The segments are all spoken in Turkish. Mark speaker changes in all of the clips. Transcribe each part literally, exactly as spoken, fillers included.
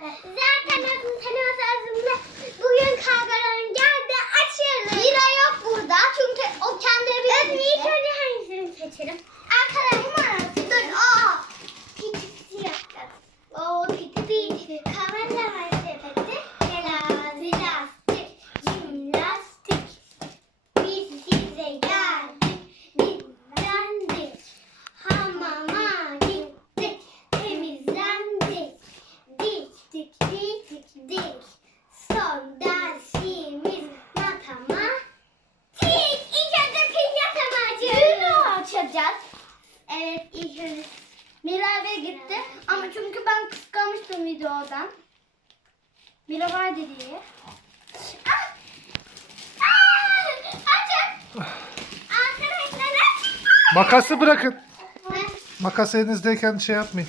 Speaker 1: Zaten adım tanıyoruz ağzımda. Bugün kargaların geldi. Açıyoruz. Mira yok burada. Çünkü o kendi evine gitti. Özüm ilk önce hangisini seçelim? Arkadaşlar dur. Aa. Piti piti yapacağız. Oo piti piti. Kamera sepeti. Terazi lastik. Jimnastik. Biz size geldik. Bizlendik. Hamama gittik. Temizlendik. Dik dik dik dik dik. Son dersimiz matematik. İlk önce pinyatamı açıyoruz. açacağız. Evet ilk önce Mira eve gitti. Ama çünkü ben kıskanmıştım videodan. Mira var diye. Ah! Ah! Açın. Arkadaşlar açın.
Speaker 2: Makası bırakın.
Speaker 1: Ne?
Speaker 2: Makas elinizdeyken şey yapmayın.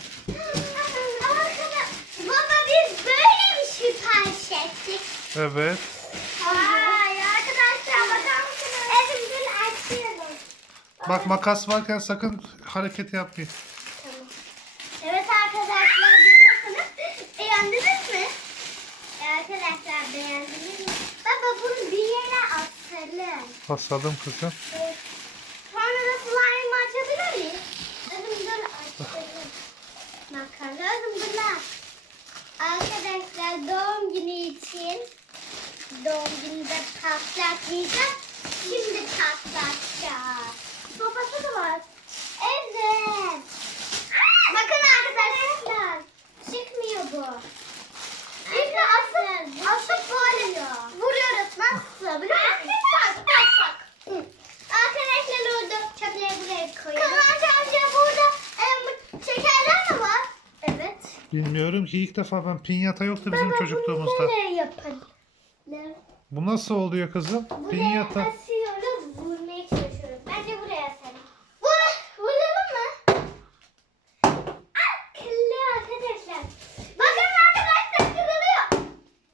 Speaker 1: Baba biz böyle bir sipariş ettik.
Speaker 2: Evet.
Speaker 1: Ay arkadaşlar bakar mısınız? Evet dur açıyorum.
Speaker 2: Bak makas varken sakın hareket yapmayın.
Speaker 1: Tamam. Evet arkadaşlar görüyorsunuz. Beğendiniz mi? Arkadaşlar beğendiniz mi? Baba bunu bir yere atalım.
Speaker 2: Basalım kızım.
Speaker 1: Evet. Sonra da slime açabilir miyiz? Dedim dur açalım. Bakalım bunlar. Arkadaşlar doğum günü için doğum gününde patlatmayacağız. Şimdi patlatacağız. Sopası da var. Evet. Bakın arkadaşlar. Çıkmıyor bu. Şimdi asıp, asıp böyle vuruyoruz. Nasıl biliyor musunuz? Bak bak bak. Hı. Arkadaşlar orada çöpleri buraya koyuyoruz. Kıvanç amca burada em, şekerler mi var? Evet.
Speaker 2: Bilmiyorum ki ilk defa ben pinyata yoktu bizim
Speaker 1: Baba,
Speaker 2: çocukluğumuzda.
Speaker 1: bunu nereye yapalım? Ne?
Speaker 2: Bu nasıl oluyor kızım?
Speaker 1: Buraya
Speaker 2: Pinyata.
Speaker 1: asıyoruz, vurmaya çalışıyoruz. Bence buraya asalım. Vur! Vuralım mı? Ah, kırılıyor arkadaşlar. Bakın arkadaşlar kırılıyor.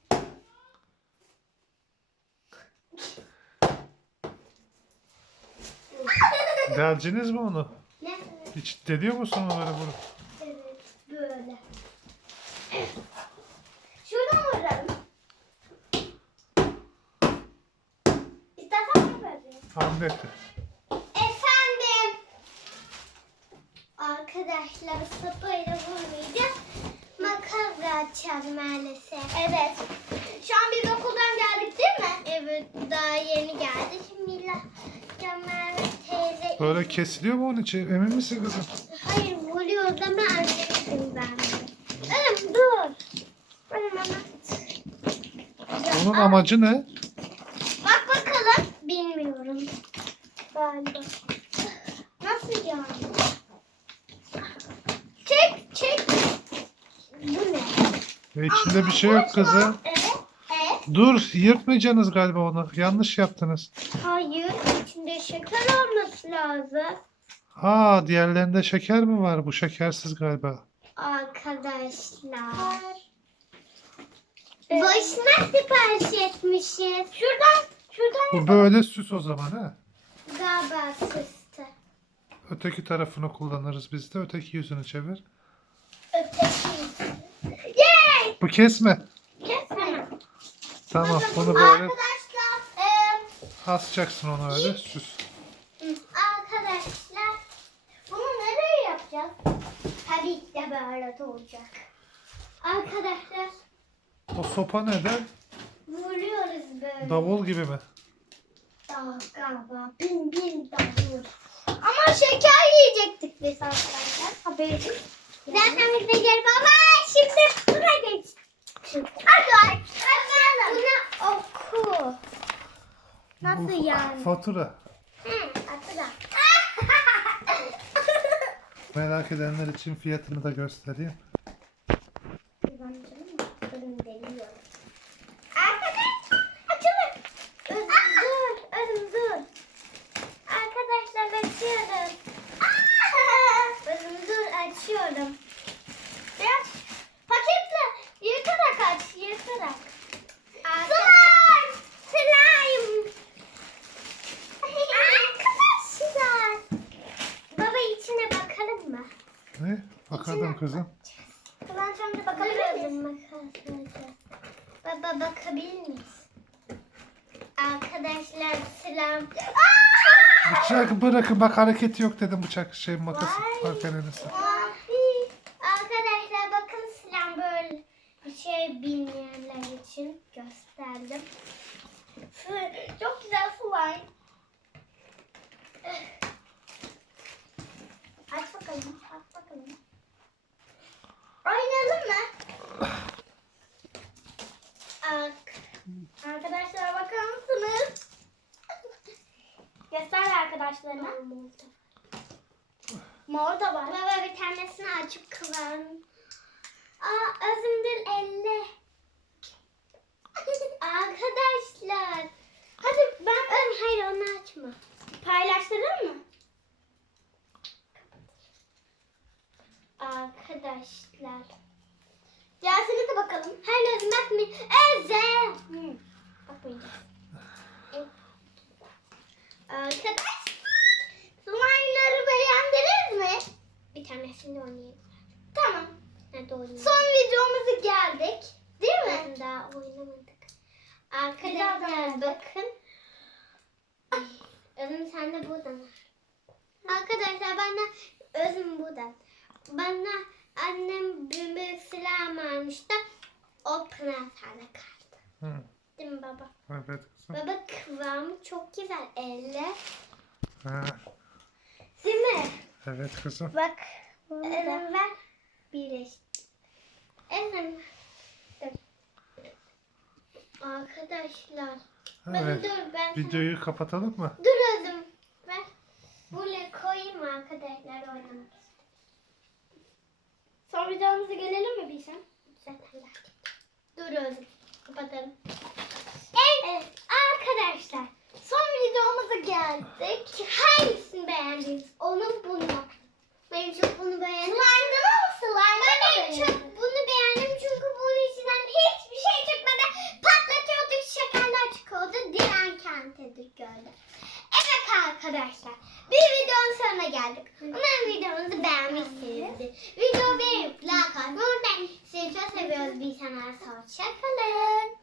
Speaker 2: Delciniz mi onu?
Speaker 1: Ne?
Speaker 2: Hiç deliyor musun onu böyle bunu?
Speaker 1: Evet, böyle. Şuradan vuralım. İstersen mi böyle?
Speaker 2: Hamletti.
Speaker 1: Efendim. Arkadaşlar sopayla vurmayacağız. Makasla açacağız maalesef. Evet. Şu an biz okuldan geldik değil mi? Evet. Daha yeni geldik. Mila, Camer teyze.
Speaker 2: Böyle kesiliyor mu onun için? Emin misin kızım?
Speaker 1: Hayır vuruyoruz ama anlamıştım ben. Oğlum dur. Oğlum ama.
Speaker 2: Onun amacı ne?
Speaker 1: Bak bakalım. Bilmiyorum. Galiba. Nasıl yani? Çek çek. Bu ne?
Speaker 2: E içinde bir şey yok kızım.
Speaker 1: Evet. Evet.
Speaker 2: Dur, yırtmayacaksınız galiba onu. Yanlış yaptınız.
Speaker 1: Hayır. İçinde şeker olması lazım.
Speaker 2: Aa, diğerlerinde şeker mi var? Bu şekersiz galiba.
Speaker 1: Arkadaşlar. Boşuna sipariş etmişiz. Şuradan. Şuradan
Speaker 2: Bu böyle süs o zaman ha.
Speaker 1: galiba sıstı.
Speaker 2: Öteki tarafını kullanırız biz de. Öteki yüzünü çevir.
Speaker 1: Öteki. Yay!
Speaker 2: Bu kesme.
Speaker 1: Kesme.
Speaker 2: Tamam, bunu böyle
Speaker 1: Arkadaşlar. eee,
Speaker 2: asacaksın onu öyle süs.
Speaker 1: Arkadaşlar. Bunu nereye yapacağız? Tabii ki de böyle olacak. Arkadaşlar.
Speaker 2: O sopa neden?
Speaker 1: Vuruyoruz böyle.
Speaker 2: Davul gibi mi?
Speaker 1: Daha galiba. Bin bin davul. Ama şeker yiyecektik biz arkadaşlar. Haberiniz. Zaten biz de gel baba. Şimdi buna geç. Hadi arkadaşlar. Buna oku. Nasıl
Speaker 2: Bu
Speaker 1: yani?
Speaker 2: fatura.
Speaker 1: Hı, hatırla.
Speaker 2: Merak edenler için fiyatını da göstereyim.
Speaker 1: Arkadaş açılın. Özüm dur. Özüm dur. Arkadaşlar açıyorum. Özüm dur açıyorum. Biraz paketle yırtarak aç. Yırtarak. Slime. Slime. Arkadaşlar. Baba içine bakalım mı?
Speaker 2: Ne? Bakalım kızım.
Speaker 1: Kıvanç amca bakabilir Bakalım makaslayacağız. Baba bakabilir miyiz? Arkadaşlar selam.
Speaker 2: Bıçak bırakın bak hareketi yok dedim bıçak şey makası
Speaker 1: Vay.
Speaker 2: makinesi.
Speaker 1: Abi, arkadaşlar bakın selam böyle bir şey bilmeyenler için gösterdim. Su- Çok güzel slime. Aç bakalım, aç bakalım. Oynayalım mı? Ak- Arkadaşlar bakar mısınız? Göster arkadaşlarına. Mor da var. Baba bir tanesini açıp kıvırın. Aa özümdür elle. Arkadaşlar. Hadi ben ön hayır onu açma. Paylaştırır mı? Arkadaşlar. Diğersine de bakalım. Her özüm bak mı? Özel. Hmm. Bakmayacağız. Arkadaşlar. Slime'ları beğendiniz mi? Bir tanesini oynayalım. Tamam. Hadi oynayalım. Son videomuza geldik. Değil mi? Daha oynamadık. Arkadaşlar bakın. Ay, Özüm sen de buradan. Arkadaşlar bana özüm buradan. Bana annem bir büyük silah almıştı. O pınarlarda kaldı.
Speaker 2: Hı.
Speaker 1: Değil mi baba?
Speaker 2: Evet kızım.
Speaker 1: Baba kıvamı çok güzel elle.
Speaker 2: Ha,
Speaker 1: Değil mi?
Speaker 2: evet kızım.
Speaker 1: Bak. Özüm ver. Birleştir. Özüm. Dur. Arkadaşlar. Ben
Speaker 2: Evet.
Speaker 1: dur ben sana-
Speaker 2: Videoyu kapatalım mı?
Speaker 1: Dur özüm. Ver. Buraya koyayım arkadaşlar oynamak istiyorum. Son videomuza gelelim mi Bilsem? Zaten geldik. Dur özüm. Kapatalım. Evet arkadaşlar. Son videomuza geldik. Hangisini beğendiniz? Onu bunu. Ben çok bunu beğendim. Slime'dan mı slime'dan Ben en çok bunu beğendim çünkü bunun içinden hiçbir şey çıkmadı. Patlatıyorduk, şekerler çıkıyordu. Diren kentedi gördüm. Evet arkadaşlar. Bir videonun sonuna geldik. Umarım videomuzu beğenmişsinizdir. Videoyu beğenip like atmayı unutmayın. Sizi çok seviyoruz. Bir sana hoşçakalın.